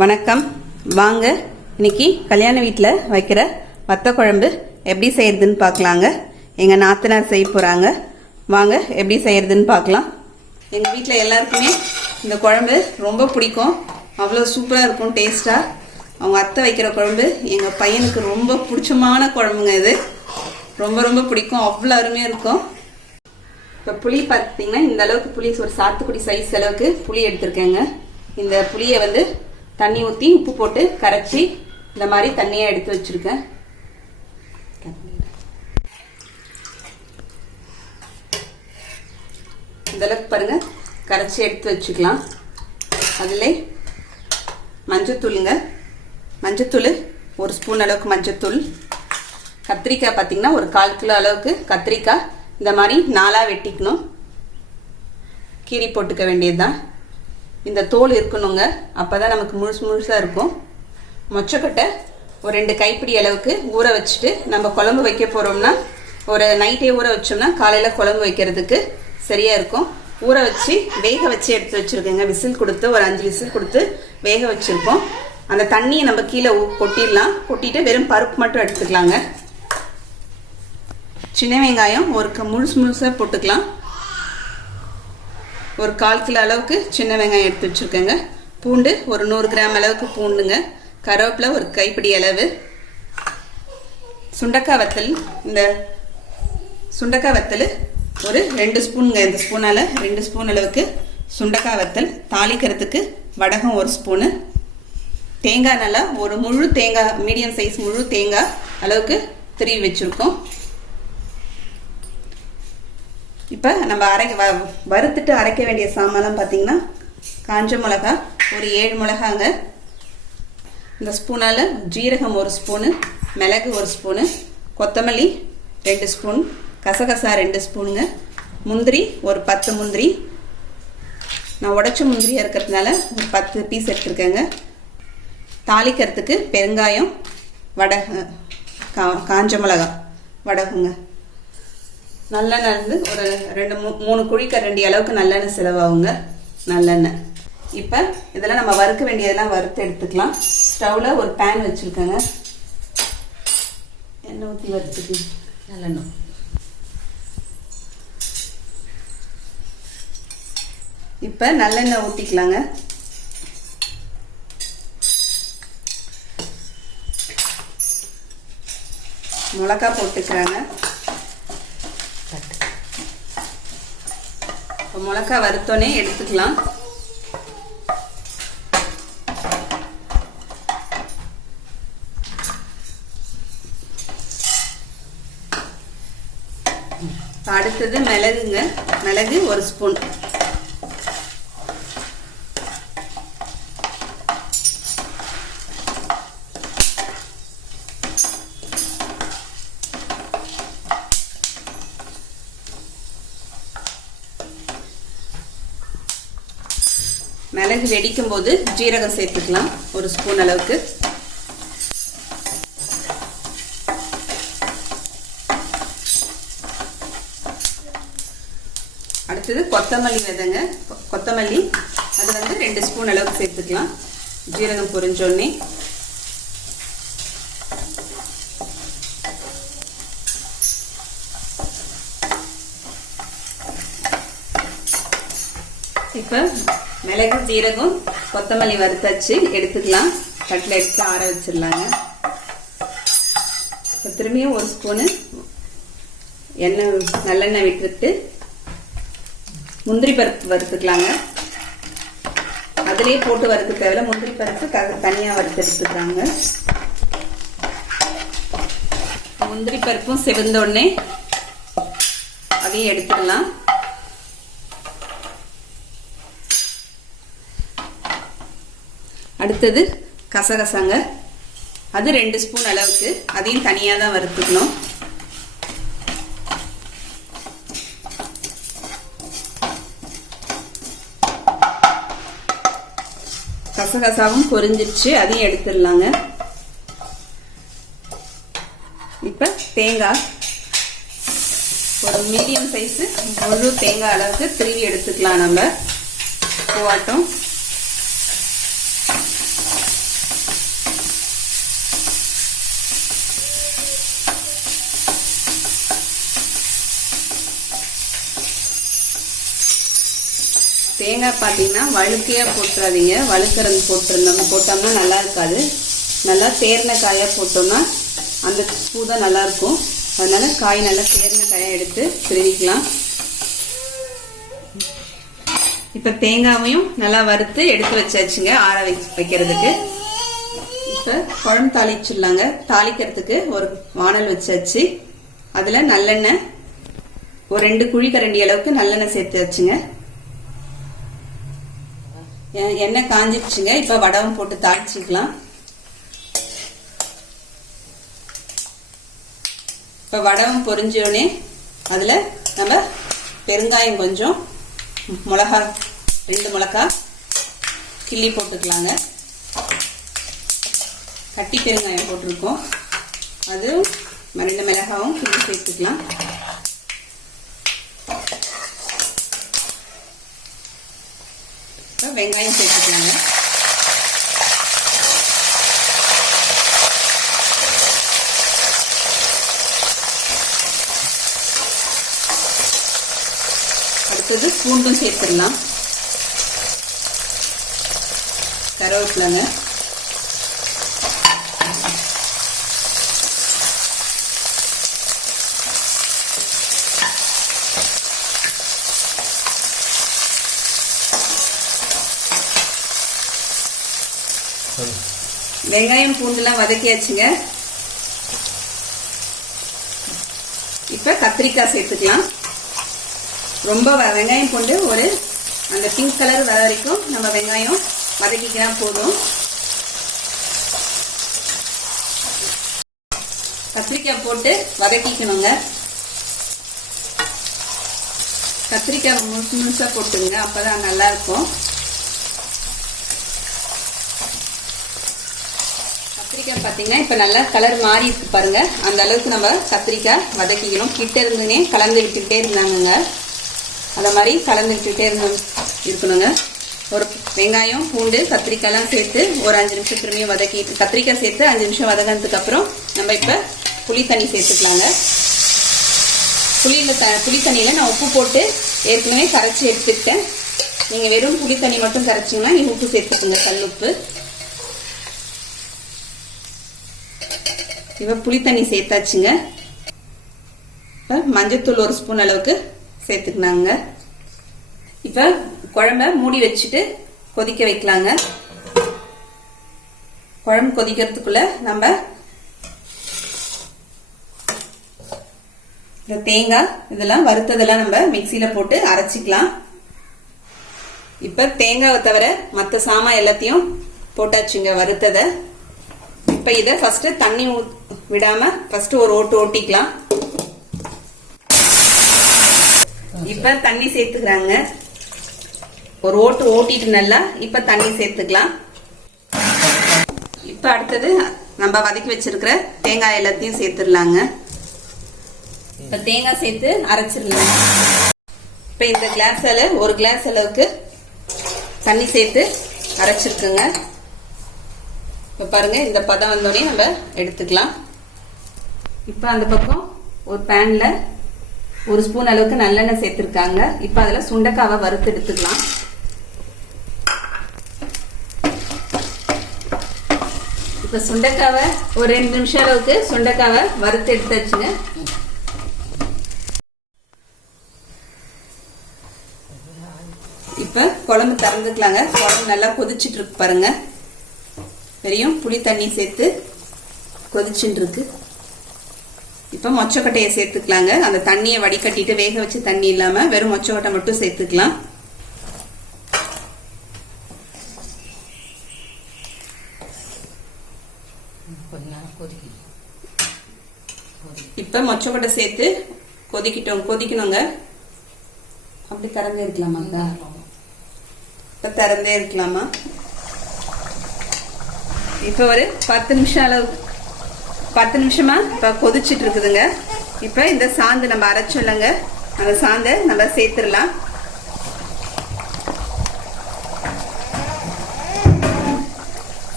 வணக்கம். வாங்க இன்னைக்கு கல்யாண வீட்டில் வைக்கிற வத்த குழம்பு எப்படி செய்யறதுன்னு பார்க்கலாங்க. எங்கள் நாத்தனார் செய்ய போகிறாங்க. வாங்க எப்படி செய்யறதுன்னு பார்க்கலாம். எங்கள் வீட்டில் எல்லாருக்குமே இந்த குழம்பு ரொம்ப பிடிக்கும். அவ்வளோ சூப்பராக இருக்கும், டேஸ்ட்டாக. அவங்க அத்தை வைக்கிற குழம்பு எங்கள் பையனுக்கு ரொம்ப பிடிச்சமான குழம்புங்க. இது ரொம்ப ரொம்ப பிடிக்கும், அவ்வளோ அருமையாக இருக்கும். இப்போ புளி பார்த்தீங்கன்னா இந்த அளவுக்கு புளி, ஒரு சாத்துக்குடி சைஸ் அளவுக்கு புளி எடுத்திருக்கேங்க. இந்த புளியை தண்ணி ஊற்றி உப்பு போட்டு கரைச்சி இந்த மாதிரி தண்ணியாக எடுத்து வச்சுருக்கேன். இந்தளவுக்கு பாருங்கள், கரைச்சி எடுத்து வச்சுக்கலாம். அதில் மஞ்சத்தூளுங்க, மஞ்சத்தூள் ஒரு ஸ்பூன் அளவுக்கு மஞ்சத்தூள். கத்திரிக்காய் பார்த்திங்கன்னா ஒரு 1/4 கிலோ அளவுக்கு கத்திரிக்காய் இந்த மாதிரி 4ஆக வெட்டிக்கணும். கீரி போட்டுக்க வேண்டியது தான். இந்த தோல் இருக்கணுங்க, அப்போ தான் நமக்கு முழுசாக இருக்கும். மொச்சக்கொட்டை ஒரு 2 கைப்பிடி அளவுக்கு ஊற வச்சுட்டு நம்ம குழம்பு வைக்க போகிறோம்னா, ஒரு நைட்டே ஊற வச்சோம்னா காலையில் குழம்பு வைக்கிறதுக்கு சரியாக இருக்கும். ஊற வச்சு வேக வச்சு எடுத்து வச்சுருக்கேங்க. விசில் கொடுத்து ஒரு 5 விசில் கொடுத்து வேக வச்சுருக்கோம். அந்த தண்ணியை நம்ம கீழே கொட்டிடலாம். கொட்டிட்டு வெறும் பருப்பு மட்டும் எடுத்துக்கலாங்க. சின்ன வெங்காயம் ஒரு முழுசாக போட்டுக்கலாம். ஒரு 1/4 கிலோ அளவுக்கு சின்ன வெங்காயம் எடுத்து வச்சுருக்கேங்க. பூண்டு ஒரு 100 கிராம் அளவுக்கு பூண்டுங்க. கருவேப்பிலை ஒரு கைப்பிடி அளவு. சுண்டக்காய் வத்தல், இந்த சுண்டக்காய் வத்தல் ஒரு 2 ஸ்பூனுங்க. இந்த ஸ்பூனால் 2 ஸ்பூன் அளவுக்கு சுண்டக்காய் வத்தல். தாளிக்கிறதுக்கு வடகம் 1 ஸ்பூனு. தேங்காய் நல்லா ஒரு முழு தேங்காய், மீடியம் சைஸ் முழு தேங்காய் அளவுக்கு திருவி வச்சுருக்கோம். இப்போ நம்ம வறுத்துட்டு அரைக்க வேண்டிய சாமான்லாம் பார்த்தீங்கன்னா, காஞ்ச மிளகா ஒரு 7 மிளகாங்க. இந்த ஸ்பூனால் ஜீரகம் 1 ஸ்பூனு, மிளகு 1 ஸ்பூனு, கொத்தமல்லி 2 ஸ்பூன், கசகசா 2 ஸ்பூனுங்க, முந்திரி ஒரு 10 முந்திரி. நான் உடைச்ச முந்திரியாக இருக்கிறதுனால ஒரு 10 பீஸ் எடுத்துருக்கேங்க. தாளிக்கிறதுக்கு பெருங்காயம், காஞ்ச மிளகா, வடகுங்க. நல்லெண்ணெய் ஒரு 2-3 குழிக்கரண்டி அளவுக்கு நல்லெண்ணெய் செலவாகுங்க, நல்லெண்ணெய். இப்போ இதெல்லாம் நம்ம வறுக்க வேண்டியதெல்லாம் வறுத்து எடுத்துக்கலாம். ஸ்டவ்வில் ஒரு பேன் வச்சுருக்கேங்க. எண்ணெய் ஊற்றி வறுத்துக்கு நல்லெண்ணெய். இப்போ நல்லெண்ணெய் ஊற்றிக்கலாங்க. மிளகா போட்டுக்கிறாங்க. மிளகா வறுத்தோன்னே எடுத்துக்கலாம். அடுத்தது மிளகுங்க. மிளகு 1 ஸ்பூன். மிளகு வெடிக்கும் போது ஜீரகம் சேர்த்துக்கலாம் 1 ஸ்பூன் அளவுக்கு. அடுத்தது கொத்தமல்லி விதைங்க. கொத்தமல்லி அது 2 ஸ்பூன் அளவுக்கு சேர்த்துக்கலாம். ஜீரகம் பொரிஞ்சோடனே இப்போ மிளகு ஜீரகம் கொத்தமல்லி வறுத்தாச்சு, எடுத்துக்கலாம். தட்டில் எடுத்து ஆற வச்சிடலாங்க. இப்போ திரும்பியும் 1 ஸ்பூனு நல்லெண்ணெய் விட்டுட்டு முந்திரி பருப்பு வறுத்துக்கலாங்க. அதிலே போட்டு வறுக்க தேவையில்ல, முந்திரி பருப்பு தனியாக வறுத்து எடுத்துக்கிறாங்க. முந்திரி பருப்பும் செவந்தோடனே அதையும் எடுத்துக்கலாம். அடுத்தது கசகசாங்க. அது 2 ஸ்பூன் அளவுக்கு, அதையும் தனியாக தான் வறுத்துக்கணும். கசகசாவும் பொரிஞ்சிடுச்சு, அதையும் எடுத்துடலாங்க. இப்போ தேங்காய் ஒரு மீடியம் சைஸு முழு தேங்காய் அளவுக்கு திருவி எடுத்துக்கலாம். நம்ம பூவாட்டம் தேங்காய் பார்த்தீங்கன்னா வழுக்கையாக போட்டுறாதீங்க. வழுக்கிறது போட்டோம்னா நல்லா இருக்காது. நல்லா தேர்ன காயாக போட்டோம்னா அந்த பூ தான் நல்லாயிருக்கும். அதனால் காய் நல்லா தேர்ன காயாக எடுத்து திருவிக்கலாம். இப்போ தேங்காவையும் நல்லா வறுத்து எடுத்து வச்சாச்சுங்க ஆற வைக்கிறதுக்கு. இப்போ குழம்பு தாளிச்சிடலாங்க. தாளிக்கிறதுக்கு ஒரு வானல் வச்சாச்சு. அதில் நல்லெண்ணெய் ஒரு 2 குழிக்கரண்டி அளவுக்கு நல்லெண்ணெய் சேர்த்து வச்சுங்க. எண்ணெய் காஞ்சிடுச்சுங்க. இப்போ வடகம் போட்டு தாளிச்சிக்கலாம். இப்போ வடகம் பொரிஞ்சோடனே அதில் நம்ம பெருங்காயம் கொஞ்சம், மிளகா 2 மிளகா கிள்ளி போட்டுக்கலாங்க. கட்டி பெருங்காயம் போட்டிருக்கோம். அது 2 மிளகாவும் கிள்ளி சேர்த்துக்கலாம். இப்போ வெங்காயம் சேர்த்துக்கலாங்க. அடுத்தது பூண்டும் சேர்த்துடலாம். கருவேப்பிலைங்க. வெங்காயம் பூண்டுலாம் வதக்கியாச்சுங்க. இப்ப கத்திரிக்காய் சேர்த்துக்கலாம். ரொம்ப வெங்காயம் பூண்டு ஒரு அந்த பிங்க் கலர் வர வரைக்கும் நம்ம வெங்காயம் வதக்கிக்கினா போதும். கத்திரிக்காய் போட்டு வதக்கிக்கணுங்க. கத்திரிக்காய் முழுசா போட்டுங்க, அப்பதான் நல்லா இருக்கும். கத்திரிக்காய் பார்த்தீங்கன்னா இப்போ நல்லா கலர் மாறி இருக்கு பாருங்க. அந்த அளவுக்கு நம்ம கத்திரிக்காய் வதக்கிக்கணும். கிட்ட இருந்துனே கலந்து விட்டுக்கிட்டே இருந்தாங்க. அந்த மாதிரி கலந்து விட்டுக்கிட்டே இருக்கணுங்க. ஒரு வெங்காயம் பூண்டு கத்திரிக்காய்லாம் சேர்த்து ஒரு 5 நிமிஷம் திரும்பியும் வதக்கிட்டு, கத்திரிக்காய் சேர்த்து 5 நிமிஷம் வதங்கினதுக்கு அப்புறம் நம்ம இப்போ புளி தண்ணி சேர்த்துக்கலாங்க. புளி தண்ணியில் நான் உப்பு போட்டு ஏற்கனவே கரைச்சி எடுத்துக்கிட்டேன். நீங்கள் வெறும் புளி தண்ணி மட்டும் கரைச்சிங்கன்னா நீங்கள் உப்பு சேர்த்துக்குங்க, கல் உப்பு. இப்போ புளி தண்ணி சேர்த்தாச்சுங்க. இப்போ மஞ்சத்தூள் 1 ஸ்பூன் அளவுக்கு சேர்த்துக்கினாங்க. இப்போ குழம்ப மூடி வச்சுட்டு கொதிக்க வைக்கலாங்க. குழம்பு கொதிக்கிறதுக்குள்ள நம்ம இந்த தேங்காய் இதெல்லாம் வறுத்ததெல்லாம் நம்ம மிக்சியில போட்டு அரைச்சிக்கலாம். இப்ப தேங்காவை தவிர மற்ற சாமான் எல்லாத்தையும் போட்டாச்சுங்க வறுத்ததை. இப்ப இதை ஃபர்ஸ்ட் தண்ணி விடாம ஃபர்ஸ்ட் ஒரு ஓட்டு ஓட்டிக்கலாம். இப்ப தண்ணி சேர்த்துக்கிறாங்க. ஒரு ஓட்டு ஓட்டிட்டு நல்லா இப்ப தண்ணி சேர்த்துக்கலாம். இப்ப அடுத்தது நம்ம வதக்கி வச்சிருக்கிற தேங்காய் எல்லாத்தையும் சேர்த்துடலாங்க. இப்ப தேங்காய் சேர்த்து அரைச்சிடலாம். இப்ப இந்த கிளாஸ்ல 1 கிளாஸ் அளவுக்கு தண்ணி சேர்த்து அரைச்சிருக்குங்க. இப்ப பாருங்க, இந்த பதம் வந்தோடனே நம்ம எடுத்துக்கலாம். இப்ப அந்த பக்கம் ஒரு பேன்ல 1 ஸ்பூன் அளவுக்கு நல்லெண்ணெய் சேர்த்திருக்காங்க. இப்ப அதுல சுண்டைக்காவை வறுத்து எடுத்துக்கலாம். இப்ப சுண்டைக்காவை ஒரு 2 நிமிஷம் அளவுக்கு சுண்டைக்காவை வறுத்து எடுத்தாச்சுங்க. இப்ப குழம்பு திறந்துக்கலாங்க. குழம்பு நல்லா கொதிச்சுட்டு இருக்கு பாருங்க. பெரியும் புளி தண்ணி சேர்த்து கொதிச்சுட்டு இருக்கு. இப்ப மொச்சக்கொட்டையை சேர்த்துக்கலாங்க. அந்த தண்ணியை வடிகட்டிட்டு வேக வச்சு தண்ணி இல்லாம வெறும் மொச்சக்கொட்டை மட்டும் சேர்த்துக்கலாம். இப்ப மொச்சக்கொட்டை சேர்த்து கொதிக்கணுங்க. அப்படி திறந்தே இருக்கலாமாங்க? இப்ப திறந்தே இருக்கலாமா? இப்ப ஒரு 10 நிமிஷம் அளவுக்கு 10 நிமிஷமா இப்ப கொதிச்சுட்டு இருக்குதுங்க. இப்ப இந்த சாந்து நம்ம அரைச்சோம்லங்க, அந்த சாந்தை நம்ம சேர்த்துடலாம்.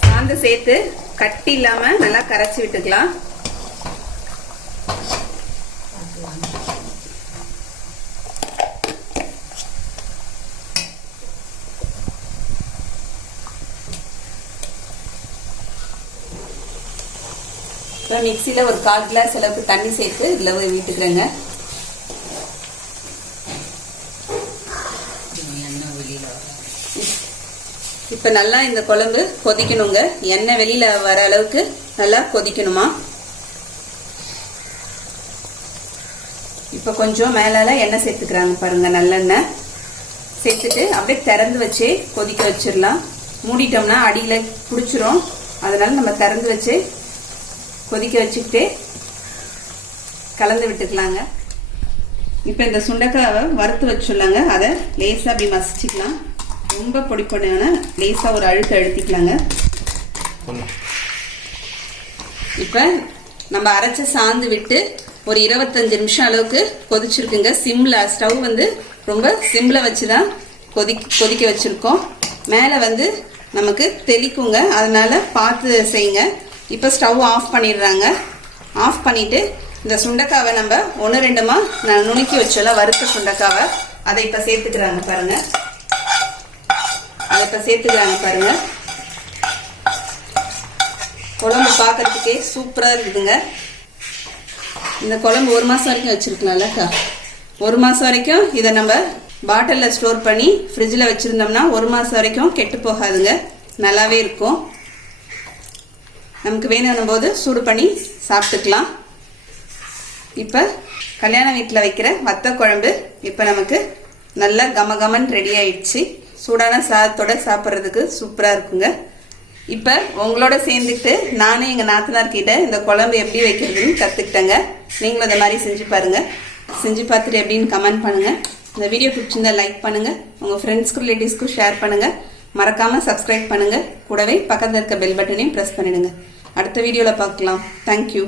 சாந்து சேர்த்து கட்டி இல்லாம நல்லா கரைச்சி விட்டுக்கலாம். இப்போ மிக்சியில் ஒரு 1/4 கிளாஸ் அளவுக்கு தண்ணி சேர்த்து இதில் விட்டுக்கிறேங்க. இப்போ நல்லா இந்த குழம்பு கொதிக்கணுங்க. எண்ணெய் வெளியில் வர அளவுக்கு நல்லா கொதிக்கணுமா. இப்போ கொஞ்சம் மேலால எண்ணெய் சேர்த்துக்கிறாங்க பாருங்க, நல்லெண்ணெய் சேர்த்துட்டு அப்படியே திறந்து வச்சே கொதிக்க வச்சிடலாம். மூடிட்டோம்னா அடியில் பிடிச்சிரும். அதனால நம்ம திறந்து வச்சு கொதிக்க வச்சுக்கிட்டே கலந்து விட்டுக்கலாங்க. இப்போ இந்த சுண்டைக்காவை வறுத்து வச்சுடலாங்க. அதை லேசாக அப்படி மசிச்சுக்கலாம். ரொம்ப பொடி பொடியான லேசாக ஒரு அழுத்த அழுத்திக்கலாங்க. இப்போ நம்ம அரைச்ச சாந்து விட்டு ஒரு 25 நிமிஷம் அளவுக்கு கொதிச்சிருக்குங்க. சிம்ல ஸ்டவ் வந்து ரொம்ப சிம்ல வச்சுதான் கொதிக்க வச்சிருக்கோம். மேலே நமக்கு தெளிக்குங்க, அதனால பார்த்து செய்யுங்க. இப்போ ஸ்டவ் ஆஃப் பண்ணிடுறாங்க. ஆஃப் பண்ணிட்டு இந்த சுண்டைக்காவை நம்ம 1-2மா நான் நுணுக்கி வச்சோல வறுத்த சுண்டைக்காவை அதை இப்போ சேர்த்துக்கிறாங்க பாருங்க. குழம்பு பார்க்கறதுக்கே சூப்பராக இருக்குதுங்க. இந்த குழம்பு 1 மாதம் வரைக்கும் வச்சிருக்கலாம்லக்கா. 1 மாதம் வரைக்கும் இதை நம்ம பாட்டிலில் ஸ்டோர் பண்ணி ஃப்ரிட்ஜில் வச்சுருந்தோம்னா 1 மாதம் வரைக்கும் கெட்டு போகாதுங்க, நல்லாவே இருக்கும். நமக்கு வேணும் போது சூடு பண்ணி சாப்பிட்டுக்கலாம். இப்போ கல்யாண வீட்டில் வைக்கிற வத்த குழம்பு இப்போ நமக்கு நல்லா கமகமன் ரெடி ஆயிடுச்சு. சூடான சாதத்தோட சாப்பிட்றதுக்கு சூப்பராக இருக்குங்க. இப்போ உங்களோட சேர்ந்துக்கிட்டு நானும் எங்கள் நாத்தனார்கிட்ட இந்த குழம்பு எப்படி வைக்கிறதுன்னு கற்றுக்கிட்டேங்க. நீங்களும் இந்த மாதிரி செஞ்சு பாருங்கள். செஞ்சு பார்த்துட்டு எப்படின்னு கமெண்ட் பண்ணுங்கள். இந்த வீடியோ பிடிச்சிருந்தா லைக் பண்ணுங்கள். உங்கள் ஃப்ரெண்ட்ஸ்க்கும் ரிலேட்டிவ்ஸ்க்கும் ஷேர் பண்ணுங்கள். மறக்காமல் சப்ஸ்கிரைப் பண்ணுங்கள். கூடவே பக்கத்தில் இருக்க பெல் பட்டனையும் ப்ரெஸ் பண்ணிடுங்க. அடுத்த வீடியோவில் பார்க்கலாம். தேங்க்யூ.